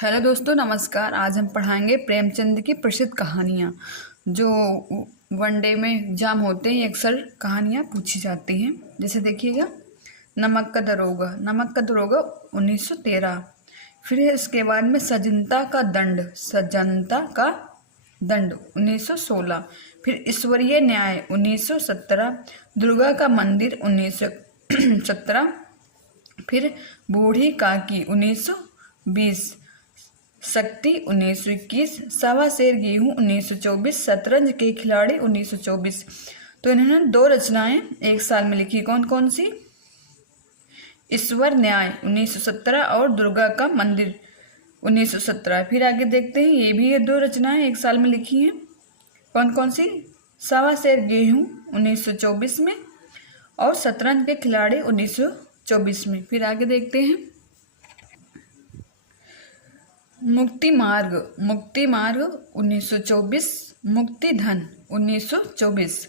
Hello दोस्तों, नमस्कार। आज हम पढ़ाएंगे प्रेमचंद की प्रसिद्ध कहानियाँ जो वनडे में एग्जाम होते हैं। अक्सर कहानियाँ पूछी जाती हैं। जैसे देखिएगा, नमक का दरोगा। 1913। फिर है इसके बाद में सजनता का दंड 1916। फिर ईश्वरीय न्याय 1917। दुर्गा का मंदिर 1917। फिर बूढ़ी काकी 1920। शक्ति 1921। सवा शेर गेहूं 1924। शतरंज के खिलाड़ी 1924। तो इन्होंने 2 रचनाएं एक साल में लिखी। कौन कौन सी? ईश्वर न्याय 1917 और दुर्गा का मंदिर 1917। फिर आगे देखते हैं, ये भी 2 रचनाएं एक साल में लिखी हैं। कौन कौन सी? सवा शेर गेहूं 1924 में और शतरंज के खिलाड़ी 1924 में। फिर आगे देखते हैं, मुक्ति मार्ग 1924। मुक्ति धन 1924।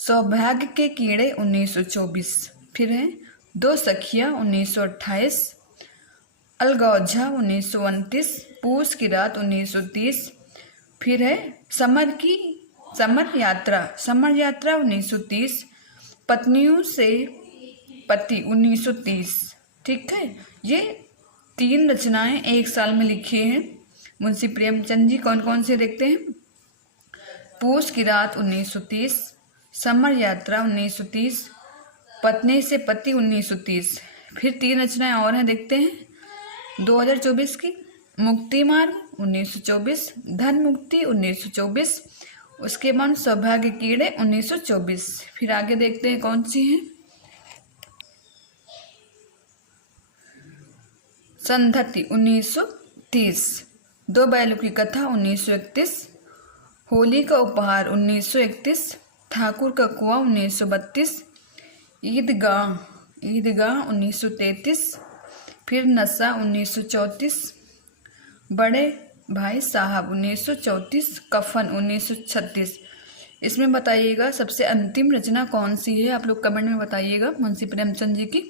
सौभाग्य के कीड़े 1924। फिर है 2 सखियां 1928। अलगौझा 1929। पूस की रात 1930। फिर है समर यात्रा 1930। पत्नियों से पति 1930। ठीक है, ये 3 रचनाएं एक साल में लिखी हैं मुंशी प्रेमचंद जी। कौन कौन से देखते हैं? पूस की रात 1930। समर यात्रा 1930। पत्नी से पति 1930। फिर 3 रचनाएं और हैं, देखते हैं 2024 की। मुक्ति मार्ग 1924। धन मुक्ति 1924। उसके बाद सौभाग्य कीड़े 1924। फिर आगे देखते हैं कौन सी हैं। संधति 1930। 2 बैलों की कथा 1931। होली का उपहार 1931। ठाकुर का कुआं 1932। ईदगाह 1933। फिर नशा 1934। बड़े भाई साहब 1934। कफन 1936। इसमें बताइएगा सबसे अंतिम रचना कौन सी है, आप लोग कमेंट में बताइएगा मुंशी प्रेमचंद जी की।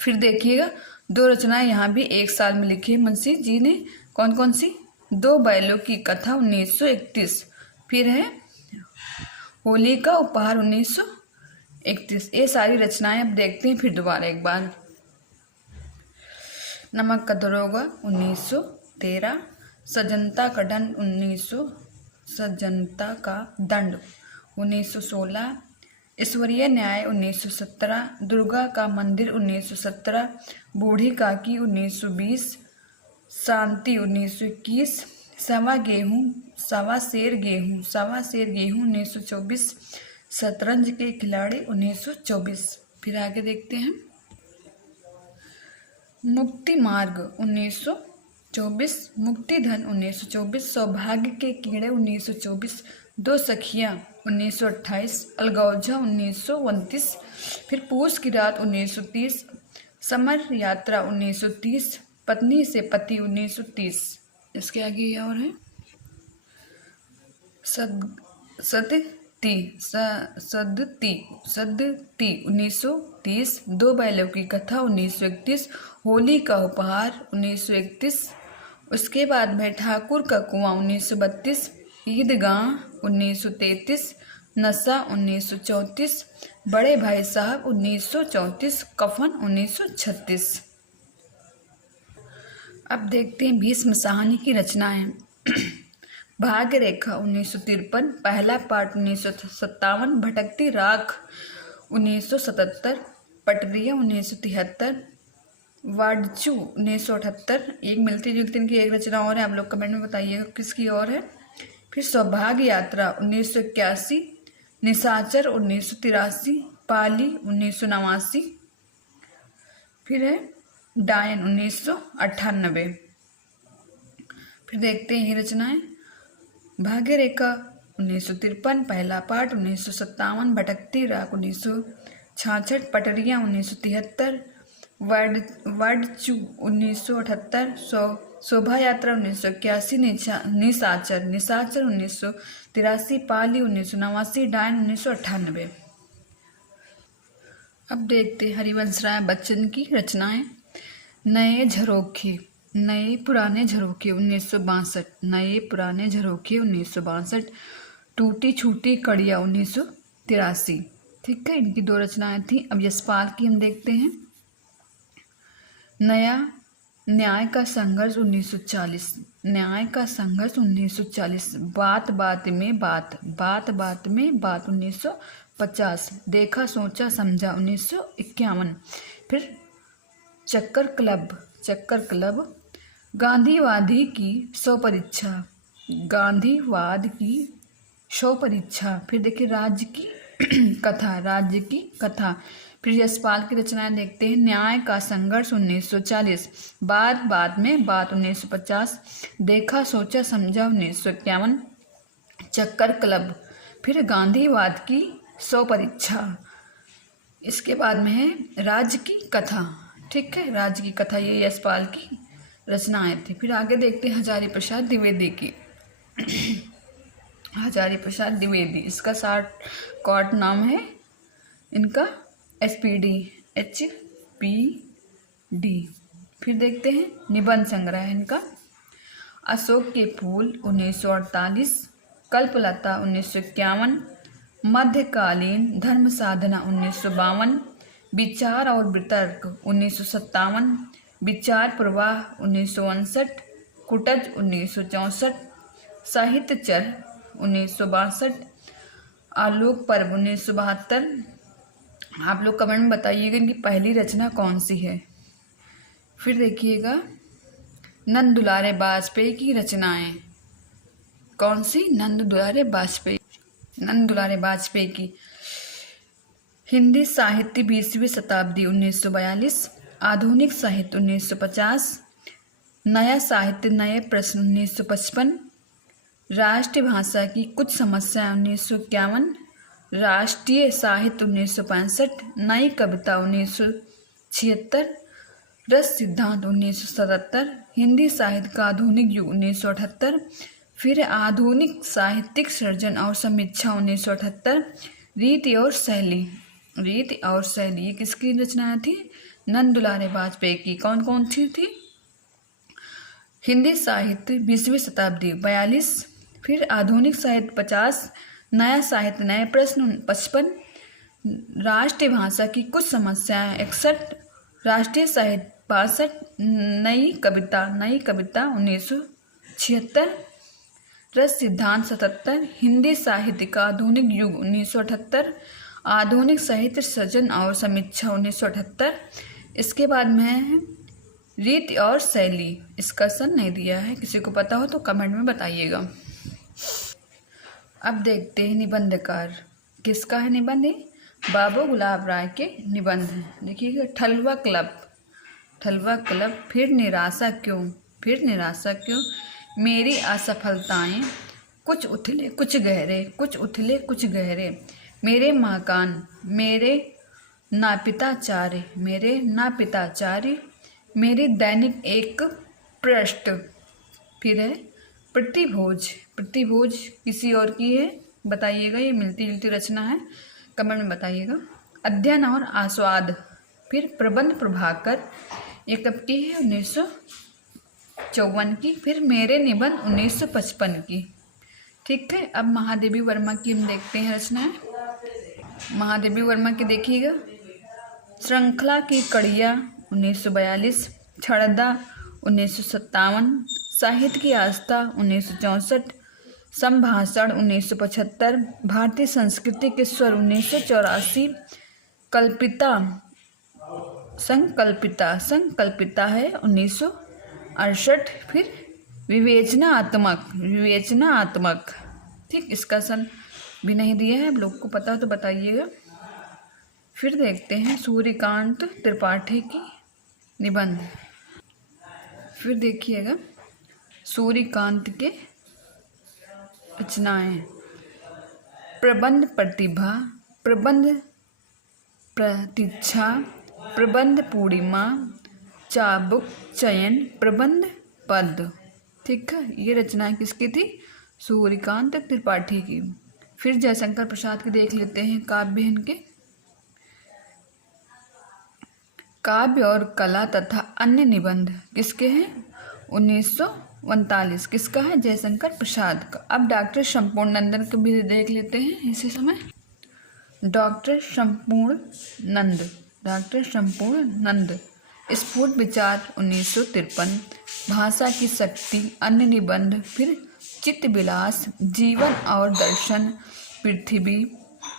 फिर देखिएगा 2 रचनाएं यहाँ भी एक साल में लिखी है मुंशी जी ने। कौन कौन सी? 2 बैलों की कथा 1931। फिर है होली का उपहार 1931। ये सारी रचनाएं अब देखते हैं फिर दोबारा एक बार। नमक का दरोगा 1913। सजनता का दंड 1916। ईश्वरीय न्याय 1917। दुर्गा का मंदिर 1917। बूढ़ी काकी 1920। शांति 1921। सवा शेर गेहूं 1924। शतरंज के खिलाड़ी 1924। फिर आगे देखते हैं, मुक्ति मार्ग 1924। मुक्ति धन 1924। सौभाग्य के कीड़े 1924। 2 सखियां 1928। अलगौझा 1929। फिर पूस की रात 1930। समर यात्रा 1930। पत्नी से पति 1930। इसके आगे ये और है, सदती 1930। 2 बैलों की कथा 1931। होली का उपहार 1931। उसके बाद में ठाकुर का कुआं 1932। ईदगाह 1933। नशा 1934। बड़े भाई साहब 1934। कफन 1936। अब देखते हैं भीष्म साहनी की रचनाएं। भाग्य रेखा 1953। पहला पार्ट 1957। भटकती राख 1977। पटरिया 1973। वाडचू 1978। एक मिलती जुलती इनकी एक रचना और है, आप लोग कमेंट में बताइएगा किसकी और है। फिर सौभाग्य यात्रा 1981। निशाचर 1983। पाली 1989। फिर है डायन 1998। फिर देखते हैं ये रचनाएं। भाग्य रेखा 1953। पहला पार्ट 1957। भटकती राख 1966। पटरिया 1973। वाडचू 1978। शोभा यात्रा 1981। निशाचर 1983। पाली 1989। डायन 1998। अब देखते हरिवंश राय बच्चन की रचनाएं। नए झरोखे नए पुराने झरोखे 1962, नए पुराने झरोखे 1962, टूटी छूटी कड़िया 1983। ठीक है, इनकी 2 रचनाएं थी। अब यशपाल की हम देखते हैं। नया न्याय का संघर्ष 1940, न्याय का संघर्ष 1940, बात बात में बात, बात बात में बात 1950, देखा सोचा समझा 1951। फिर चक्कर क्लब, चक्कर क्लब, गांधीवादी की स्वपरीक्षा, गांधीवाद की स्वपरीक्षा। फिर देखिए राज्य की कथा, राज्य की कथा। फिर यशपाल की रचनाएं देखते हैं। न्याय का संघर्ष 1940, बात बात में बात 1950, देखा सोचा समझा 1951, चक्कर क्लब। फिर गांधीवाद की स्वपरीक्षा। इसके बाद में है राज्य की कथा। ठीक है, राज्य की कथा, ये यशपाल की रचनाएं थी। फिर आगे देखते हैं हजारी प्रसाद द्विवेदी की। हजारी प्रसाद द्विवेदी, इसका शॉर्ट नाम है इनका SPD, HPD। फिर देखते हैं निबंध संग्रह है इनका। अशोक के फूल 1948, कल्पलता 1951, मध्यकालीन धर्म साधना 1952, विचार और वितर्क 1957, विचार प्रवाह 1959, कुटज 1964, साहित्य चर 1962, आलोक पर्व 1972। आप लोग कमेंट में बताइएगा इनकी पहली रचना कौन सी है। फिर देखिएगा नंद दुलारे वाजपेयी की रचनाएं, कौन सी? नंद दुलारे वाजपेयी, नंद दुलारे वाजपेयी की। हिंदी साहित्य 20वीं शताब्दी 1942, आधुनिक साहित्य 1950, नया साहित्य नए प्रश्न 1955, राष्ट्रीय भाषा की कुछ समस्याएं 1951, राष्ट्रीय साहित्य 1965, नई कविता 1976, रस सिद्धांत 1977, हिंदी साहित्य का आधुनिक युग 1978, फिर आधुनिक साहित्यिक सृजन और समीक्षा 1978, रीति और शैली, रीति और शैली। ये किसकी रचनाएं थी? नंद दुलारे वाजपेयी की। कौन कौन सी थी? हिंदी साहित्य 20वीं शताब्दी 42, फिर आधुनिक साहित्य 50, नया साहित्य नए प्रश्न 55, राष्ट्रीय भाषा की कुछ समस्याएं 61, राष्ट्रीय साहित्य 62, नई कविता 1976, रस सिद्धांत 77, हिंदी साहित्य का आधुनिक युग 1978, आधुनिक साहित्य सृजन और समीक्षा 1978। इसके बाद में है रीति और शैली, इसका सन नहीं दिया है, किसी को पता हो तो कमेंट में बताइएगा। अब देखते हैं निबंधकार, किसका है निबंध? बाबू गुलाब राय के निबंध। देखिएगा ठलुआ क्लब, ठलुआ क्लब। फिर निराशा क्यों, फिर निराशा क्यों, मेरी असफलताएं, कुछ उथले कुछ गहरे, कुछ उथले कुछ गहरे, मेरे मकान, मेरे नापिताचार्य, मेरे नापिताचार्य, मेरी दैनिक एक पृष्ठ। फिर है प्रतिभोज, प्रतिभोज किसी और की है, बताइएगा, ये मिलती जुलती रचना है, कमेंट में बताइएगा। अध्ययन और आस्वाद। फिर प्रबंध प्रभाकर, ये कब की है? 1954 की। फिर मेरे निबंध 1955 की। ठीक है, अब महादेवी वर्मा की हम देखते हैं रचनाएं। महादेवी वर्मा की देखिएगा, श्रृंखला की कड़िया 1942, छड़दा 1957, साहित्य की आस्था 1964, संभाषण 1975, भारतीय संस्कृति के स्वर 1984, कल्पिता संकल्पिता, संकल्पिता है 1968। फिर विवेचनात्मक, विवेचनात्मक। ठीक, इसका सन भी नहीं दिया है, आप लोग को पता हो तो बताइएगा। फिर देखते हैं सूर्यकांत त्रिपाठी की निबंध। फिर देखिएगा सूर्यकांत के रचनाएं, प्रबंध प्रतिभा, प्रबंध प्रतीक्षा, प्रबंध पूर्णिमा, चाबुक चयन, प्रबंध पद। ठीक है, ये रचनाएं किसकी थी? सूर्यकांत त्रिपाठी की। फिर जयशंकर प्रसाद की देख लेते हैं काव्य इनके। काव्य और कला तथा अन्य निबंध किसके हैं? 1939 किसका है? जयशंकर प्रसाद का। अब डॉक्टर संपूर्ण नंदन को भी देख लेते हैं इसी समय। डॉक्टर संपूर्ण नंद स्फुट विचार 1953, भाषा की शक्ति, अन्य निबंध, फिर चित्त विलास, जीवन और दर्शन, पृथ्वी,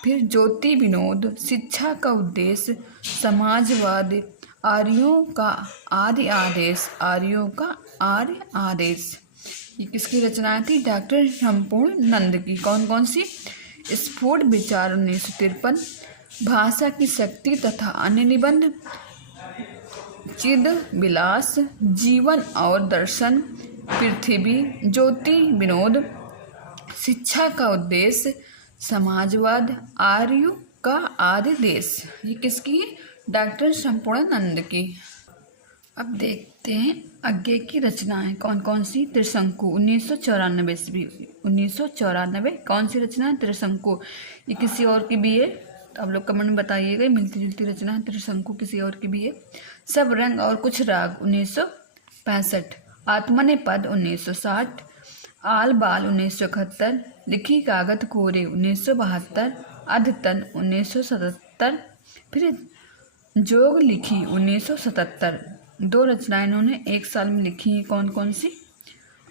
फिर ज्योति विनोद, शिक्षा का उद्देश्य, समाजवाद, आर्यों का आर्य आदेश। ये किसकी रचनाएं थी? डॉक्टर संपूर्ण नंद की। कौन कौन सी? स्फुट विचार 1953, भाषा की शक्ति तथा अन्य निबंध, चिद विलास, जीवन और दर्शन, पृथ्वी, ज्योति विनोद, शिक्षा का उद्देश्य, समाजवाद, आर्यों का आदि देश। ये किसकी है? डॉक्टर संपूर्ण नंद की। अब देखते हैं आगे की रचनाएं कौन कौन सी। त्रिशंकु 1994 ईस्वी, 1994 कौन सी रचना है? त्रिशंकु। ये किसी और की भी है तो आप लोग कमेंट में बताइएगा। मिलती जुलती रचना है त्रिशंकु, किसी और की भी है। सब रंग और कुछ राग 1965, आत्मनेपद 1960, आल बाल 1971, लिखी कागत कोरे 1972, अद्यतन 1977, फिर जोग लिखी 1977। दो रचनाएं इन्होंने एक साल में लिखी हैं। कौन कौन सी?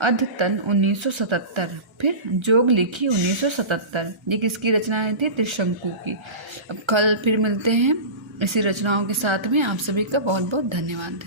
अद्यतन 1977, फिर जोग लिखी 1977। ये किसकी रचनाएं थी? त्रिशंकु की। अब कल फिर मिलते हैं इसी रचनाओं के साथ में। आप सभी का बहुत बहुत धन्यवाद।